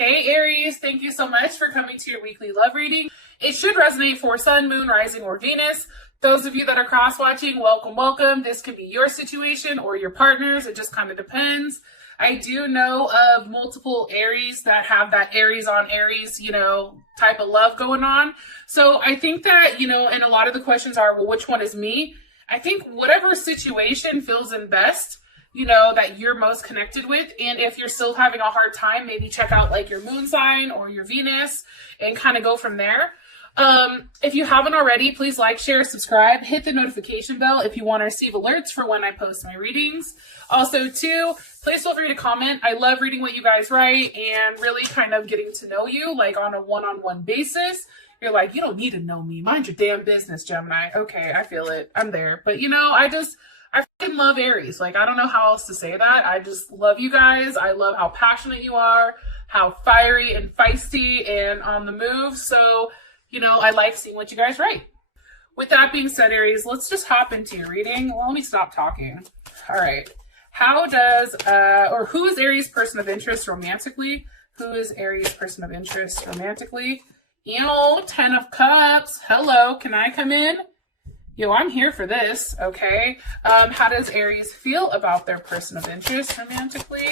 Hey Aries, thank you so much for coming to your weekly love reading. It should resonate for Sun, Moon, Rising, or Venus. Those of you that are cross-watching, welcome, welcome. This could be your situation or your partner's. It just kind of depends. I do know of multiple Aries that have that Aries on Aries, type of love going on. So I think that, and a lot of the questions are, well, which one is me? I think whatever situation feels in best, that you're most connected with. And if you're still having a hard time, maybe check out like your moon sign or your Venus and kind of go from there. If you haven't already, please like, share, subscribe, hit the notification bell if you want to receive alerts for when I post my readings. Also, too, please feel free to comment. I love reading what you guys write and really kind of getting to know you like on a one-on-one basis. You're like, you don't need to know me. Mind your damn business, Gemini. Okay, I feel it. I'm there. But, I fucking love Aries. Like, I don't know how else to say that. I just love you guys. I love how passionate you are, how fiery and feisty and on the move. So, I like seeing what you guys write. With that being said, Aries, let's just hop into your reading. Well, let me stop talking. All right. Who is Aries' person of interest romantically? Who is Aries' person of interest romantically? 10 of Cups. Hello, can I come in? I'm here for this, okay? How does Aries feel about their person of interest romantically?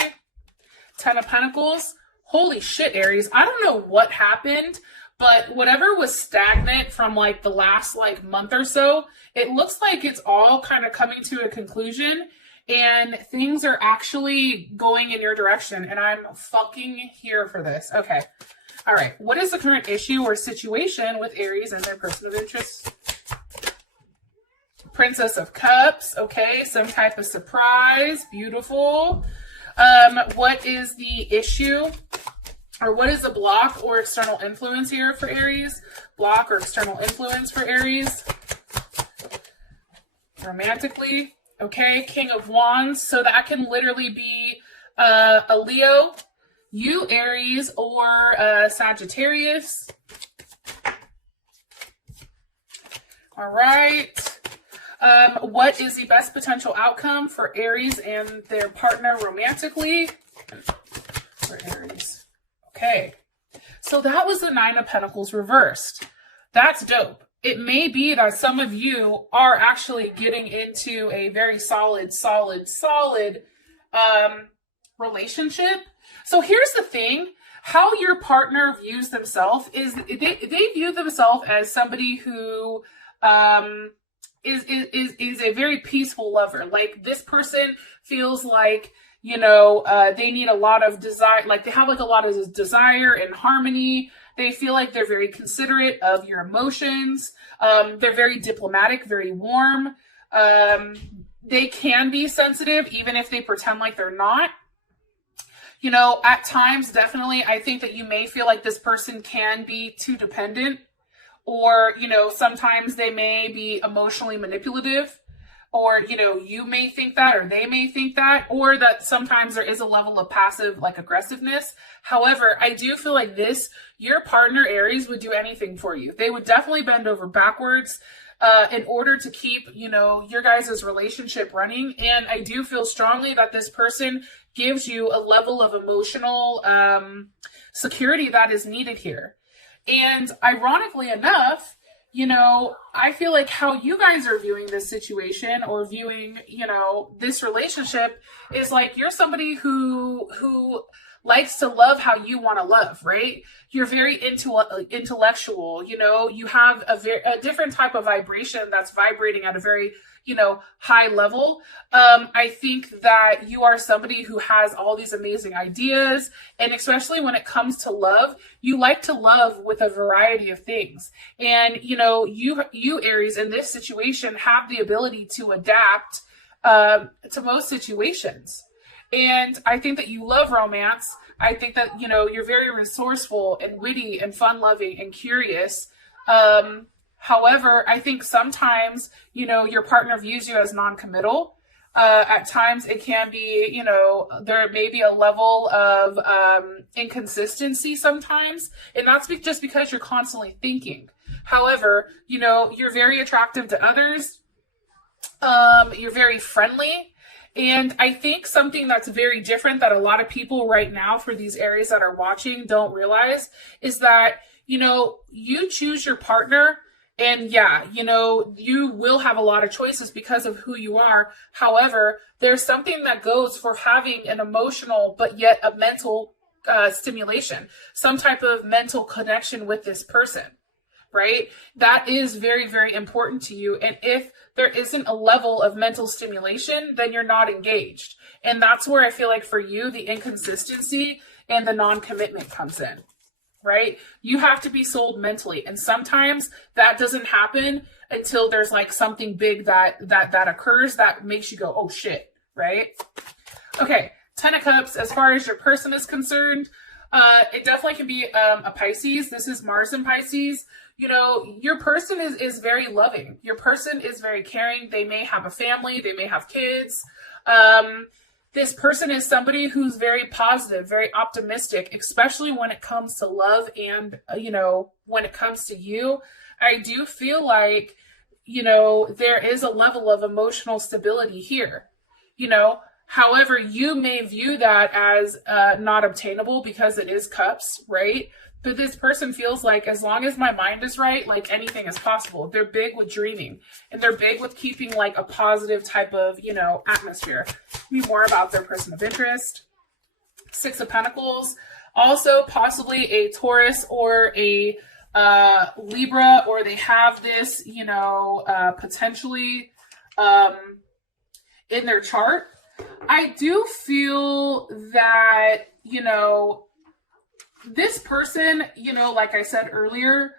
10 of Pentacles. Holy shit, Aries. I don't know what happened, but whatever was stagnant from like the last month or so, it looks like it's all kind of coming to a conclusion and things are actually going in your direction. And I'm fucking here for this. Okay. All right. What is the current issue or situation with Aries and their person of interest? Princess of Cups, okay, some type of surprise, beautiful. What is the issue, or what is the block or external influence here for Aries? Block or external influence for Aries. Romantically, okay, King of Wands, so that can literally be a Leo, you Aries, or Sagittarius. All right. What is the best potential outcome for Aries and their partner romantically? For Aries. Okay. So that was the 9 of Pentacles reversed. That's dope. It may be that some of you are actually getting into a very solid relationship. So here's the thing. How your partner views themselves is they view themselves as somebody who is a very peaceful lover. Like, this person feels like, they need a lot of desire, like they have a lot of desire and harmony. They feel like they're very considerate of your emotions. They're very diplomatic, very warm. They can be sensitive, even if they pretend like they're not. At times, definitely, I think that you may feel like this person can be too dependent. Or, sometimes they may be emotionally manipulative, or, you may think that, or they may think that, or that sometimes there is a level of passive, aggressiveness. However, I do feel like your partner, Aries, would do anything for you. They would definitely bend over backwards in order to keep, your guys' relationship running. And I do feel strongly that this person gives you a level of emotional security that is needed here. And ironically enough, I feel like how you guys are viewing this situation or viewing, this relationship is like you're somebody who likes to love how you want to love, right? You're very intellectual, you have a different type of vibration that's vibrating at a very, high level. I think that you are somebody who has all these amazing ideas. And especially when it comes to love, you like to love with a variety of things. And, you Aries in this situation have the ability to adapt to most situations. And I think that you love romance. I think that, you're very resourceful and witty and fun-loving and curious. However, I think sometimes, your partner views you as non-committal. At times it can be, there may be a level of inconsistency sometimes. And that's just because you're constantly thinking. However, you're very attractive to others. You're very friendly. And I think something that's very different that a lot of people right now for these Aries that are watching don't realize is that, you know, you choose your partner. And yeah, you know, you will have a lot of choices because of who you are. However, there's something that goes for having an emotional, but yet a mental stimulation, some type of mental connection with this person, right? That is very, very important to you. And if there isn't a level of mental stimulation, then you're not engaged. And that's where I feel like for you, the inconsistency and the non-commitment comes in. Right? You have to be sold mentally. And sometimes that doesn't happen until there's like something big that occurs that makes you go, oh shit, right? Okay, 10 of Cups, as far as your person is concerned, it definitely can be a Pisces. This is Mars in Pisces. You know, your person is very loving. Your person is very caring. They may have a family. They may have kids. This person is somebody who's very positive, very optimistic, especially when it comes to love and, you know, when it comes to you. I do feel like, you know, there is a level of emotional stability here, you know. However, you may view that as not obtainable because it is cups, right? But this person feels like as long as my mind is right, like anything is possible. They're big with dreaming and they're big with keeping like a positive type of, you know, atmosphere. Be more about their person of interest. 6 of Pentacles, also possibly a Taurus or a Libra, or they have this, you know, potentially in their chart. I do feel that, you know, this person, you know, like I said earlier,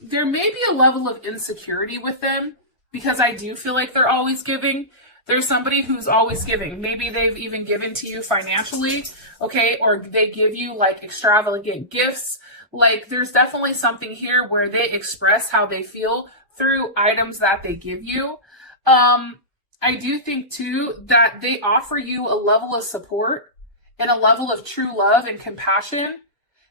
there may be a level of insecurity with them because I do feel like they're always giving. There's somebody who's always giving. Maybe they've even given to you financially, okay? Or they give you like extravagant gifts. Like there's definitely something here where they express how they feel through items that they give you. I do think too that they offer you a level of support and a level of true love and compassion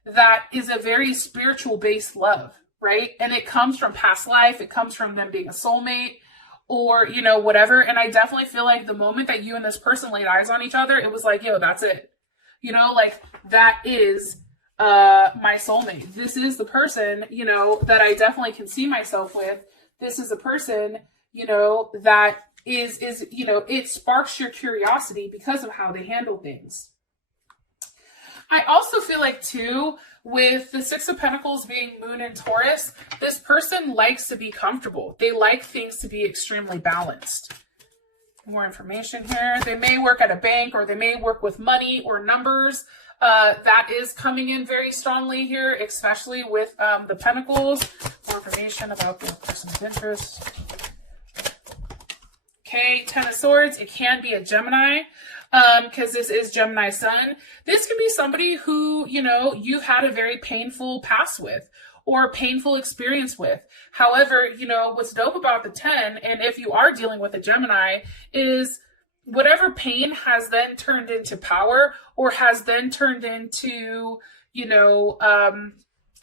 that is a very spiritual based love, right? And it comes from past life. It comes from them being a soulmate or, you know, whatever. And I definitely feel like the moment that you and this person laid eyes on each other, it was like, yo, that's it. You know, like that is my soulmate. This is the person, you know, that I definitely can see myself with. This is a person, you know, that is, you know, it sparks your curiosity because of how they handle things. I also feel like too, with the 6 of Pentacles being Moon in Taurus, this person likes to be comfortable. They like things to be extremely balanced. More information here. They may work at a bank or they may work with money or numbers. That is coming in very strongly here, especially with the Pentacles. More information about the person of interest. Okay, 10 of Swords. It can be a Gemini. Because this is Gemini Sun. This can be somebody who, you know, you've had a very painful past with or painful experience with. However, you know, what's dope about the 10, and if you are dealing with a Gemini, is whatever pain has then turned into power or has then turned into, you know,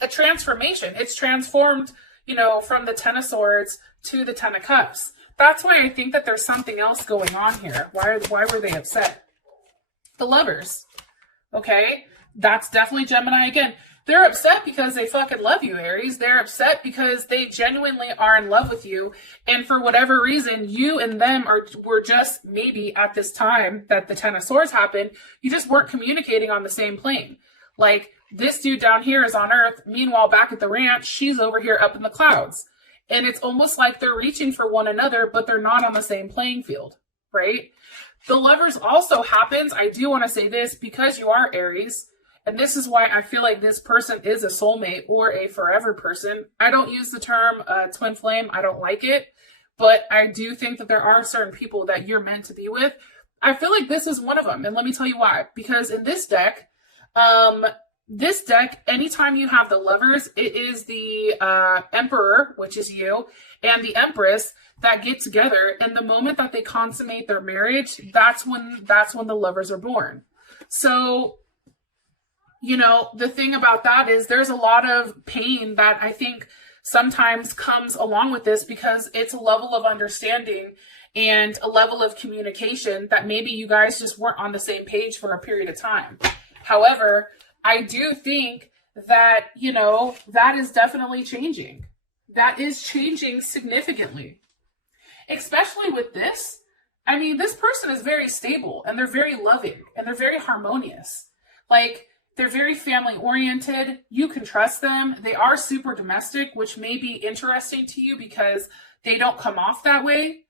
a transformation. It's transformed, you know, from the 10 of Swords to the 10 of Cups. That's why I think that there's something else going on here. Why were they upset? The Lovers. Okay? That's definitely Gemini again. They're upset because they fucking love you, Aries. They're upset because they genuinely are in love with you. And for whatever reason, you and them were just maybe at this time that the 10 of Swords happened, you just weren't communicating on the same plane. Like, this dude down here is on Earth. Meanwhile, back at the ranch, she's over here up in the clouds. And it's almost like they're reaching for one another, but they're not on the same playing field, right? The Lovers also happens, I do want to say this, because you are Aries, and this is why I feel like this person is a soulmate or a forever person. I don't use the term twin flame. I don't like it, but I do think that there are certain people that you're meant to be with. I feel like this is one of them, and let me tell you why. Because in this deck, anytime you have the Lovers, it is the Emperor, which is you, and the Empress that get together. And the moment that they consummate their marriage, that's when the Lovers are born. So, you know, the thing about that is there's a lot of pain that I think sometimes comes along with this because it's a level of understanding and a level of communication that maybe you guys just weren't on the same page for a period of time. However, I do think that, you know, that is definitely changing. That is changing significantly. Especially with this. I mean, this person is very stable and they're very loving and they're very harmonious. Like, they're very family oriented. You can trust them. They are super domestic, which may be interesting to you because they don't come off that way.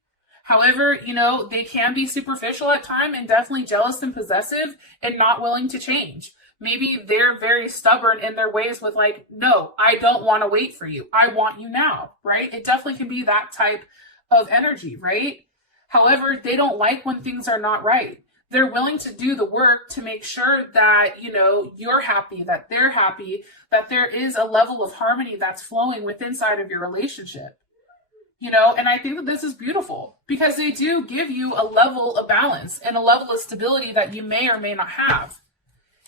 However, you know, they can be superficial at times and definitely jealous and possessive and not willing to change. Maybe they're very stubborn in their ways with like, no, I don't want to wait for you. I want you now, right? It definitely can be that type of energy, right? However, they don't like when things are not right. They're willing to do the work to make sure that, you know, you're happy, that they're happy, that there is a level of harmony that's flowing within inside of your relationship. You know, and I think that this is beautiful because they do give you a level of balance and a level of stability that you may or may not have.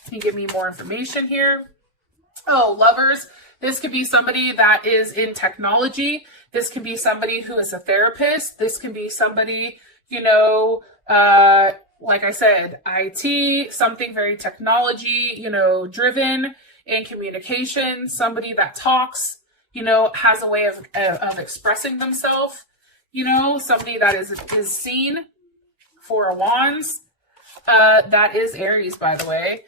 Can you give me more information here? Oh, lovers. This could be somebody that is in technology. This can be somebody who is a therapist. This can be somebody, you know, like I said, IT, something very technology, you know, driven in communication, somebody that talks, you know, has a way of expressing themselves, you know, somebody that is seen. Four of Wands. That is Aries, by the way.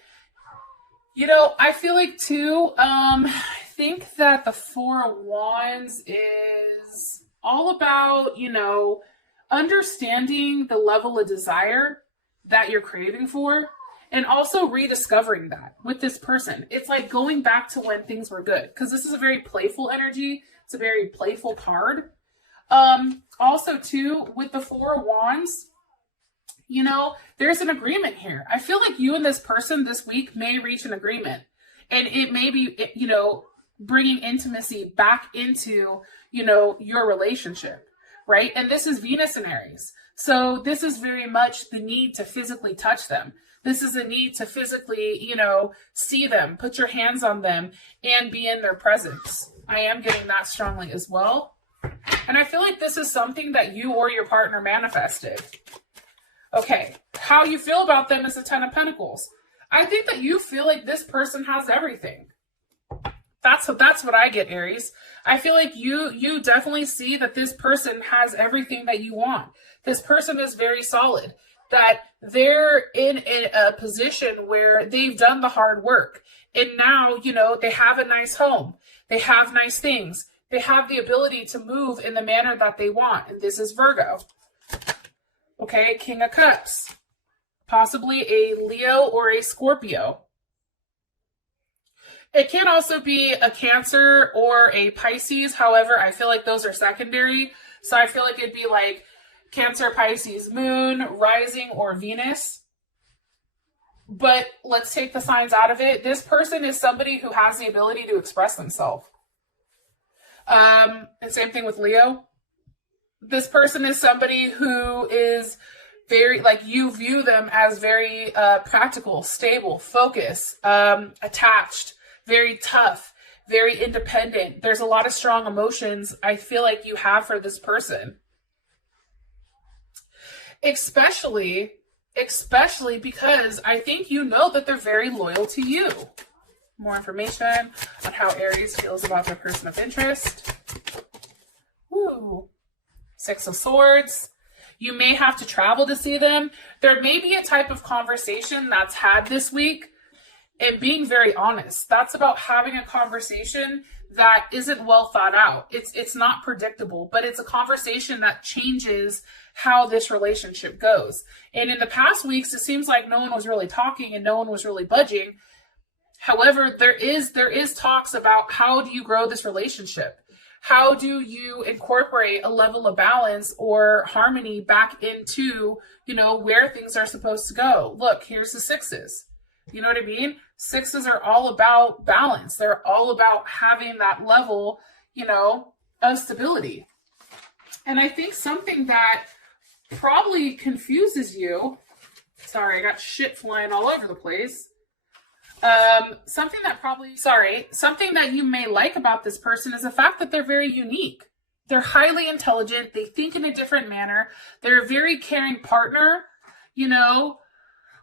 You know, I feel like too, I think that the Four of Wands is all about, you know, understanding the level of desire that you're craving for and also rediscovering that with this person. It's like going back to when things were good because this is a very playful energy. It's a very playful card. Also too, with the Four of Wands, you know, there's an agreement here. I feel like you and this person this week may reach an agreement and it may be, you know, bringing intimacy back into, you know, your relationship, right? And this is Venus in Aries. So this is very much the need to physically touch them. This is a need to physically, you know, see them, put your hands on them and be in their presence. I am getting that strongly as well. And I feel like this is something that you or your partner manifested. Okay, how you feel about them is the Ten of Pentacles. I think that you feel like this person has everything. That's what I get, Aries. I feel like you definitely see that this person has everything that you want. This person is very solid, that they're in a position where they've done the hard work. And now, you know, they have a nice home. They have nice things. They have the ability to move in the manner that they want. And this is Virgo. Okay, King of Cups. Possibly a Leo or a Scorpio. It can also be a Cancer or a Pisces. However, I feel like those are secondary. So I feel like it'd be like Cancer, Pisces, Moon, Rising, or Venus. But let's take the signs out of it. This person is somebody who has the ability to express themselves. And same thing with Leo. This person is somebody who is very, like, you view them as very practical, stable, focused, attached, very tough, very independent. There's a lot of strong emotions I feel like you have for this person. Especially because I think you know that they're very loyal to you. More information on how Aries feels about their person of interest. Ooh. Six of Swords. You may have to travel to see them. There may be a type of conversation that's had this week. And being very honest, that's about having a conversation that isn't well thought out. It's not predictable, but it's a conversation that changes how this relationship goes. And in the past weeks, it seems like no one was really talking and no one was really budging. However, there is talks about how do you grow this relationship? How do you incorporate a level of balance or harmony back into, you know, where things are supposed to go? Look, here's the sixes. You know what I mean? Sixes are all about balance. They're all about having that level, you know, of stability. And I think something that probably confuses you, sorry, I got shit flying all over the place. Something that you may like about this person is the fact that they're very unique. They're highly intelligent. They think in a different manner. They're a very caring partner, you know,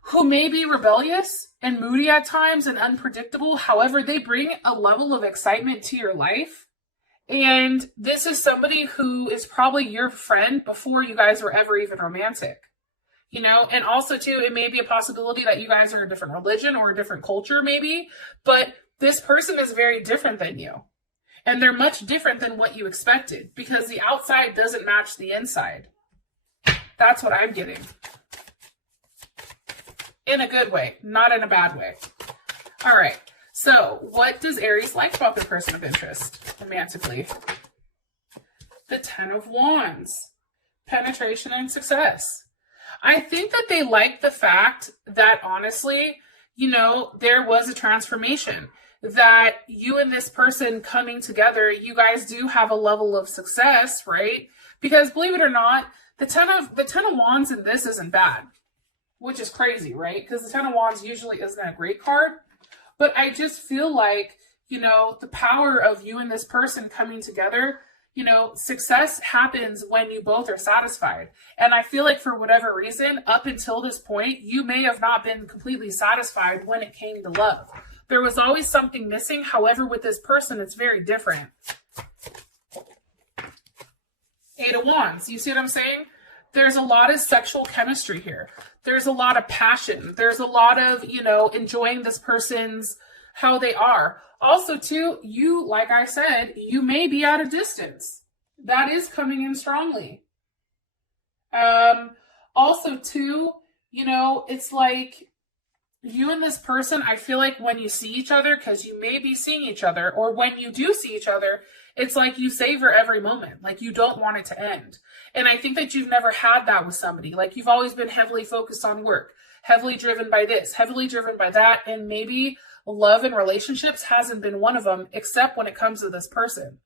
who may be rebellious and moody at times and unpredictable. However, they bring a level of excitement to your life. And this is somebody who is probably your friend before you guys were ever even romantic. You know, and also too, it may be a possibility that you guys are a different religion or a different culture maybe, but this person is very different than you. And they're much different than what you expected because the outside doesn't match the inside. That's what I'm getting. In a good way, not in a bad way. All right. So what does Aries like about their person of interest romantically? The 10 of Wands, penetration and success. I think that they like the fact that honestly, you know, there was a transformation, that you and this person coming together, you guys do have a level of success, right? Because believe it or not, the 10 of Wands in this isn't bad, which is crazy, right? Because the 10 of Wands usually isn't a great card, but I just feel like, you know, the power of you and this person coming together, you know, success happens when you both are satisfied. And I feel like for whatever reason, up until this point, you may have not been completely satisfied when it came to love. There was always something missing. However, with this person, it's very different. 8 of Wands. You see what I'm saying? There's a lot of sexual chemistry here. There's a lot of passion. There's a lot of, you know, enjoying this person's, how they are. Also, too, you, like I said, you may be at a distance. That is coming in strongly. Also, too, you know, it's like you and this person, I feel like when you see each other, because you may be seeing each other, or when you do see each other, it's like you savor every moment. Like you don't want it to end. And I think that you've never had that with somebody. Like you've always been heavily focused on work, heavily driven by this, heavily driven by that, and maybe love and relationships hasn't been one of them, except when it comes to this person.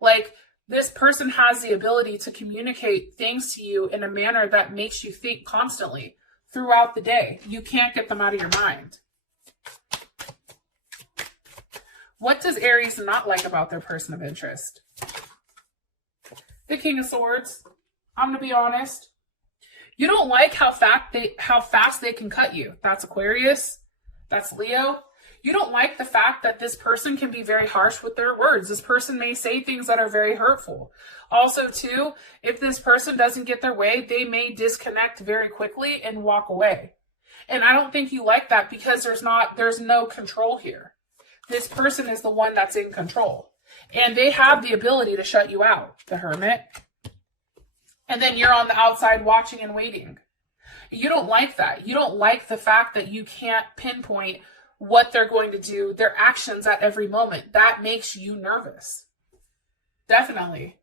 Like this person has the ability to communicate things to you in a manner that makes you think constantly throughout the day. You can't get them out of your mind. What does Aries not like about their person of interest? The King of Swords. I'm going to be honest. You don't like how fast they can cut you. That's Aquarius. That's Leo. You don't like the fact that this person can be very harsh with their words. This person may say things that are very hurtful. Also, too, if this person doesn't get their way, they may disconnect very quickly and walk away. And I don't think you like that because there's no control here. This person is the one that's in control. And they have the ability to shut you out, the Hermit. And then you're on the outside watching and waiting. You don't like that. You don't like the fact that you can't pinpoint what they're going to do, their actions at every moment. That makes you nervous. Definitely.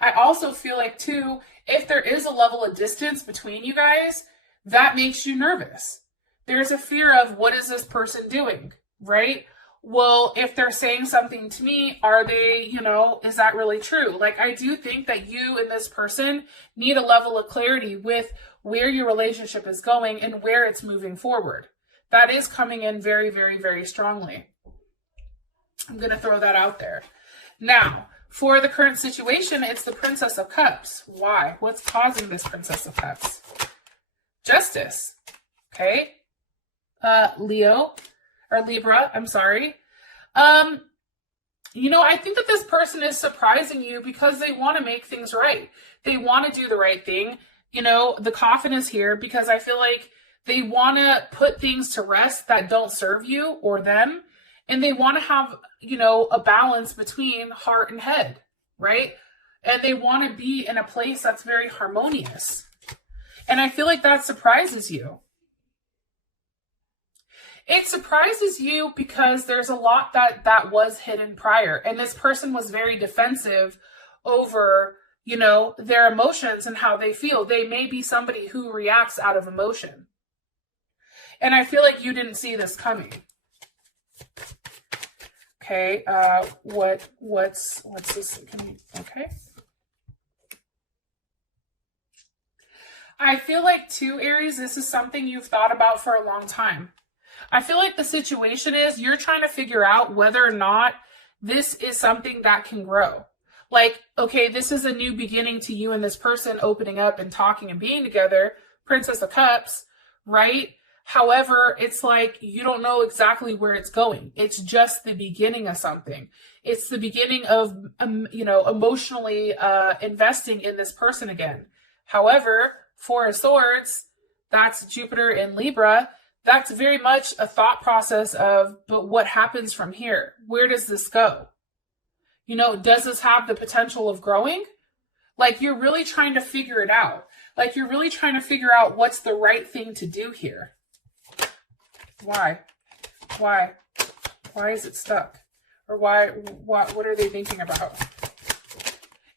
I also feel like, too, if there is a level of distance between you guys, that makes you nervous. There's a fear of, what is this person doing, right? Well, if they're saying something to me, are they, you know, is that really true? Like, I do think that you and this person need a level of clarity with where your relationship is going and where it's moving forward. That is coming in very, very, very strongly. I'm going to throw that out there. Now, for the current situation, it's the Princess of Cups. Why? What's causing this Princess of Cups? Justice. Okay. Leo. Or Libra, I'm sorry. You know, I think that this person is surprising you because they want to make things right. They want to do the right thing. You know, the coffin is here because I feel like they want to put things to rest that don't serve you or them. And they want to have, you know, a balance between heart and head, right? And they want to be in a place that's very harmonious. And I feel like that surprises you. It surprises you because there's a lot that was hidden prior. And this person was very defensive over, you know, their emotions and how they feel. They may be somebody who reacts out of emotion. And I feel like you didn't see this coming. Okay, what's this? Okay. I feel like, too, Aries, this is something you've thought about for a long time. I feel like the situation is you're trying to figure out whether or not this is something that can grow. Like, okay, this is a new beginning to you and this person opening up and talking and being together, Princess of Cups, right? However, it's like you don't know exactly where it's going. It's just the beginning of something. It's the beginning of, emotionally investing in this person again. However, Four of Swords, that's Jupiter in Libra. That's very much a thought process of, but what happens from here? Where does this go? Does this have the potential of growing? Like, you're really trying to figure it out. Like, you're really trying to figure out what's the right thing to do here. Why? Why is it stuck? Or what are they thinking about?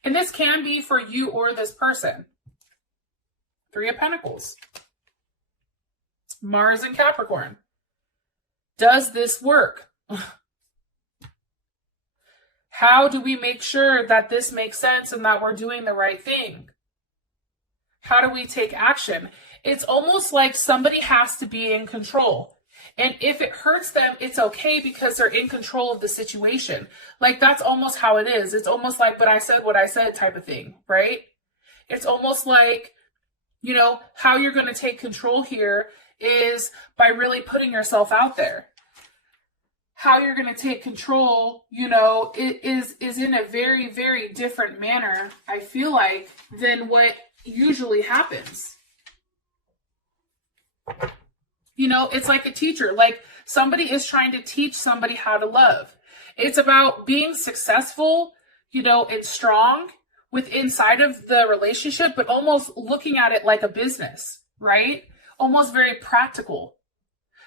And this can be for you or this person. Three of Pentacles. Mars and Capricorn. Does this work? How do we make sure that this makes sense and that we're doing the right thing? How do we take action? It's almost like somebody has to be in control. And if it hurts them, it's okay because they're in control of the situation. Like, that's almost how it is. It's almost like, but I said what I said type of thing, right? It's almost like, how you're going to take control here is by really putting yourself out there. How you're going to take control, is in a very, very different manner, I feel like, than what usually happens. It's like a teacher. Like, somebody is trying to teach somebody how to love. It's about being successful, and strong inside of the relationship, but almost looking at it like a business, right? Almost very practical.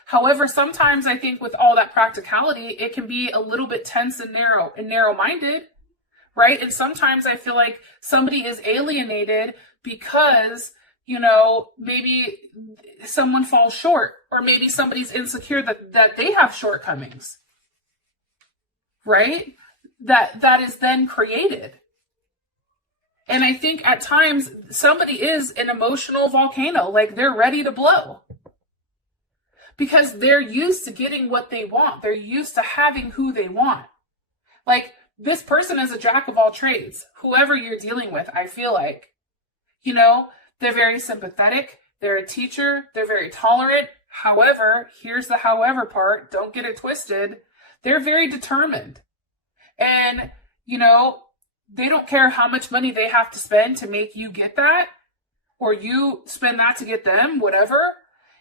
However, sometimes I think with all that practicality, it can be a little bit tense and narrow-minded, right? And sometimes I feel like somebody is alienated because, maybe someone falls short, or maybe somebody's insecure that they have shortcomings, right? That is then created. And I think at times somebody is an emotional volcano, like they're ready to blow. Because they're used to getting what they want. They're used to having who they want. Like, this person is a jack of all trades. Whoever you're dealing with, I feel like. They're very sympathetic. They're a teacher. They're very tolerant. However, here's the however part. Don't get it twisted. They're very determined. And, they don't care how much money they have to spend to make you get that. Or you spend that to get them, whatever.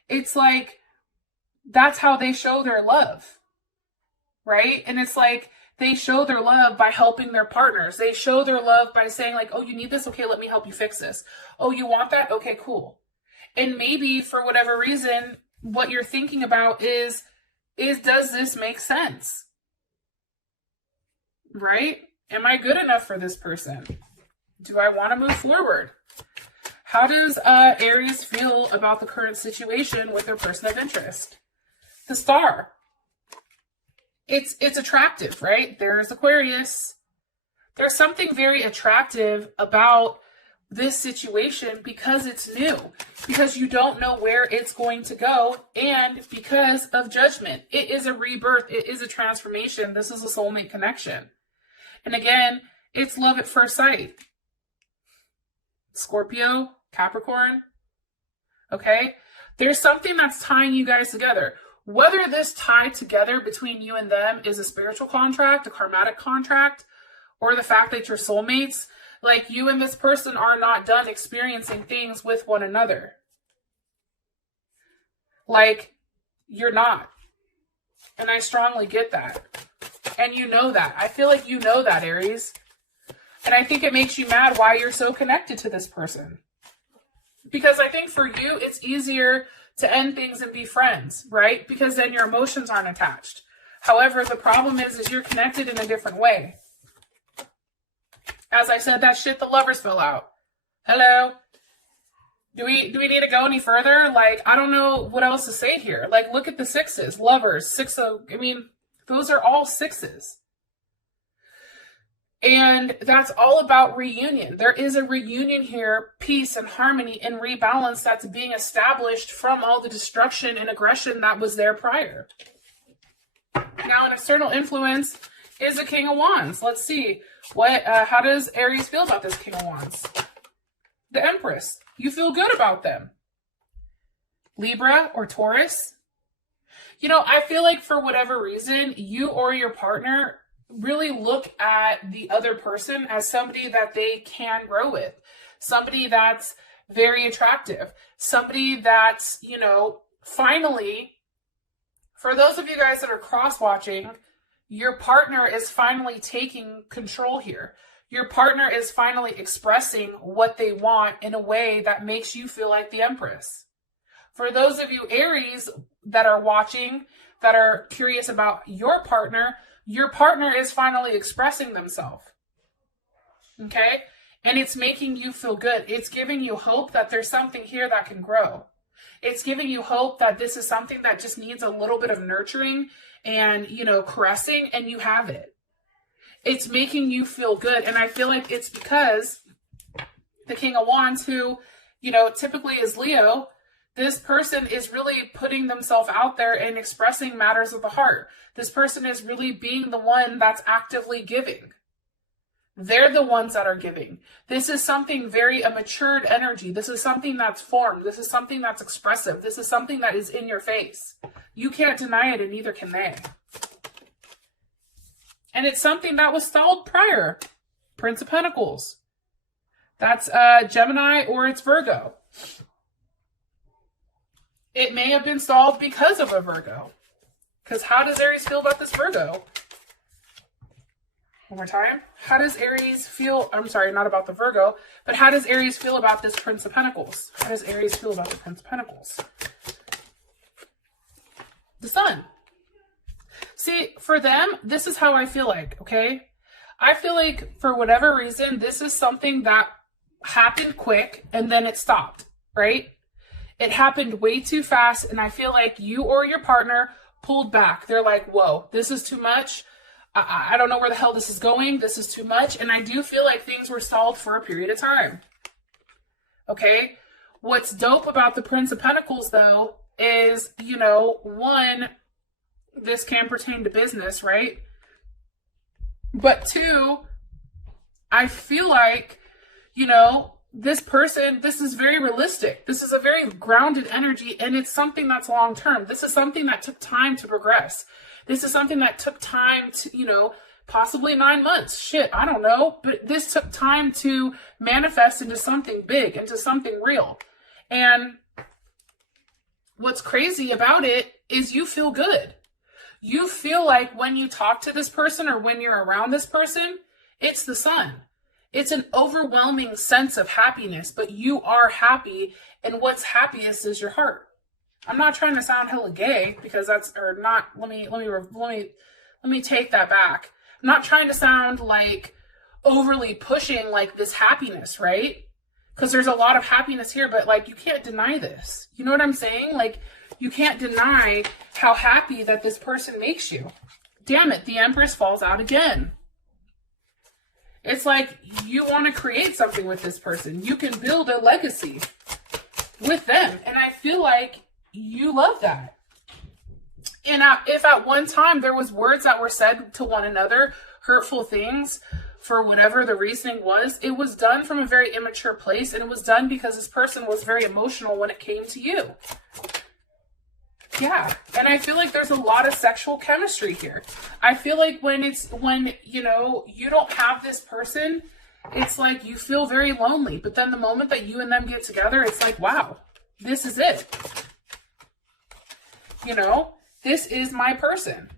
It's like, that's how they show their love, right? And it's like they show their love by helping their partners. They show their love by saying like, oh, you need this? Okay, let me help you fix this. Oh, you want that? Okay, cool. And maybe for whatever reason, what you're thinking about is does this make sense? Right? Am I good enough for this person? Do I want to move forward? How does Aries feel about the current situation with their person of interest? The Star. It's attractive, right? There's Aquarius. There's something very attractive about this situation because it's new, because you don't know where it's going to go, and because of Judgment. It is a rebirth. It is a transformation. This is a soulmate connection. And again, it's love at first sight. Scorpio, Capricorn. Okay? There's something that's tying you guys together. Whether this tie together between you and them is a spiritual contract, a karmatic contract, or the fact that you're soulmates, like you and this person are not done experiencing things with one another. Like, you're not. And I strongly get that. And you know that. I feel like you know that, Aries. And I think it makes you mad why you're so connected to this person. Because I think for you, it's easier to end things and be friends, right? Because then your emotions aren't attached. However, the problem is you're connected in a different way. As I said, that shit the lovers fill out. Hello? Do we need to go any further? Like, I don't know what else to say here. Like, look at the sixes. Lovers, those are all sixes. And that's all about reunion. There is a reunion here, peace and harmony and rebalance that's being established from all the destruction and aggression that was there prior. Now, an external influence is the King of Wands. Let's see. How does Aries feel about this King of Wands? The Empress. You feel good about them. Libra or Taurus. You know, I feel like for whatever reason, you or your partner really look at the other person as somebody that they can grow with. Somebody that's very attractive. Somebody that's, you know, finally, for those of you guys that are cross-watching, your partner is finally taking control here. Your partner is finally expressing what they want in a way that makes you feel like the Empress. For those of you Aries that are watching, that are curious about your partner is finally expressing themselves. Okay? And it's making you feel good. It's giving you hope that there's something here that can grow. It's giving you hope that this is something that just needs a little bit of nurturing and, you know, caressing, and you have it. It's making you feel good. And I feel like it's because the King of Wands, who, you know, typically is Leo, this person is really putting themselves out there and expressing matters of the heart. This person is really being the one that's actively giving. They're the ones that are giving. This is something very a matured energy. This is something that's formed. This is something that's expressive. This is something that is in your face. You can't deny it, and neither can they. And it's something that was stalled prior. Prince of Pentacles. That's Gemini or it's Virgo. It may have been stalled because of a Virgo. Because how does Aries feel about this Virgo? One more time. How does Aries feel? I'm sorry, not about the Virgo, but how does Aries feel about this Prince of Pentacles? How does Aries feel about the Prince of Pentacles? The Sun. See, for them, this is how I feel like, okay? I feel like for whatever reason, this is something that happened quick and then it stopped, right? It happened way too fast, and I feel like you or your partner pulled back. They're like, whoa, this is too much. I don't know where the hell this is going. This is too much. And I do feel like things were stalled for a period of time. Okay? What's dope about the Prince of Pentacles, though, is, you know, one, this can pertain to business, right? But two, I feel like, you know, this person, this is very realistic. This is a very grounded energy, and it's something that's long term. This is something that took time to progress. This is something that took time to, you know, possibly 9 months. Shit, I don't know. But this took time to manifest into something big, into something real. And what's crazy about it is you feel good. You feel like when you talk to this person or when you're around this person, it's the Sun. It's an overwhelming sense of happiness, but you are happy, and what's happiest is your heart. I'm not trying to sound hella gay because that's, or not, let me take that back. I'm not trying to sound like overly pushing like this happiness, right? Because there's a lot of happiness here, but like you can't deny this. You know what I'm saying? Like you can't deny how happy that this person makes you. Damn it, the Empress falls out again. It's like you want to create something with this person. You can build a legacy with them. And I feel like you love that. And if at one time there was words that were said to one another, hurtful things, for whatever the reasoning was, it was done from a very immature place, and it was done because this person was very emotional when it came to you. Yeah, and I feel like there's a lot of sexual chemistry here. I feel like when you know, you don't have this person, it's like you feel very lonely. But then the moment that you and them get together, it's like, wow, this is it. You know, this is my person.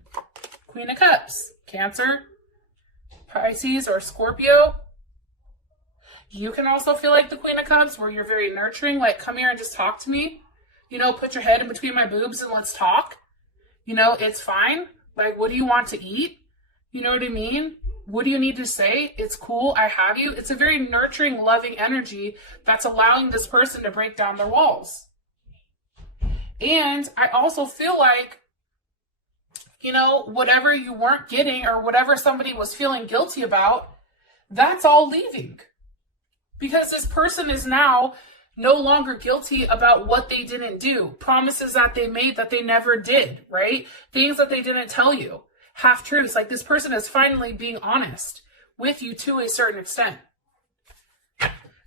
Queen of Cups, Cancer, Pisces, or Scorpio. You can also feel like the Queen of Cups, where you're very nurturing, like, come here and just talk to me. You know, put your head in between my boobs and let's talk. You know, it's fine. Like, what do you want to eat? You know what I mean? What do you need to say? It's cool. I have you. It's a very nurturing, loving energy that's allowing this person to break down their walls. And I also feel like, you know, whatever you weren't getting or whatever somebody was feeling guilty about, that's all leaving. Because this person is now no longer guilty about what they didn't do. Promises that they made that they never did, right? Things that they didn't tell you. Half-truths. Like, this person is finally being honest with you to a certain extent.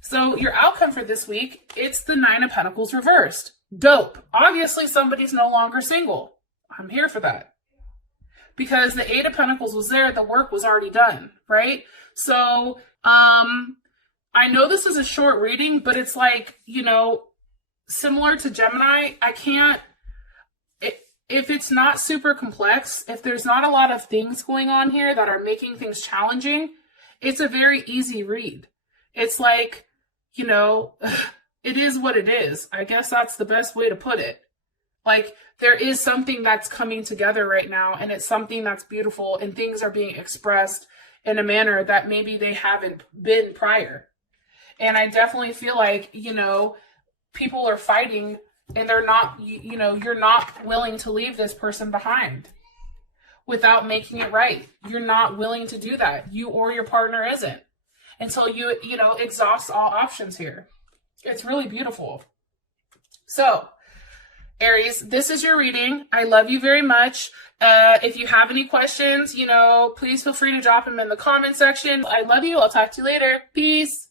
So your outcome for this week, it's the 9 of Pentacles reversed. Dope. Obviously, somebody's no longer single. I'm here for that. Because the 8 of Pentacles was there, the work was already done, right? So, I know this is a short reading, but it's like, you know, similar to Gemini, if it's not super complex, if there's not a lot of things going on here that are making things challenging, it's a very easy read. It's like, you know, it is what it is. I guess that's the best way to put it. Like, there is something that's coming together right now, and it's something that's beautiful, and things are being expressed in a manner that maybe they haven't been prior. And I definitely feel like, you know, people are fighting and they're not, you know, you're not willing to leave this person behind without making it right. You're not willing to do that. You or your partner isn't, until you know, exhaust all options here. It's really beautiful. So, Aries, this is your reading. I love you very much. If you have any questions, you know, please feel free to drop them in the comment section. I love you. I'll talk to you later. Peace.